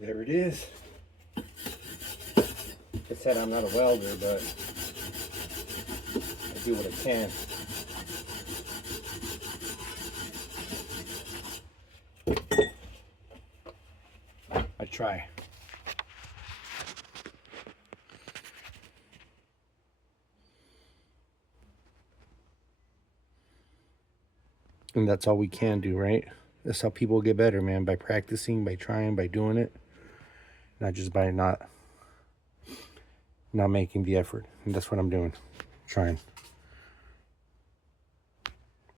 There it is. Like I said, I'm not a welder, but I do what I can. I try. And that's all we can do, right? That's how people get better, man. By practicing, by trying, by doing it. Not just by not making the effort. And that's what I'm doing. Trying.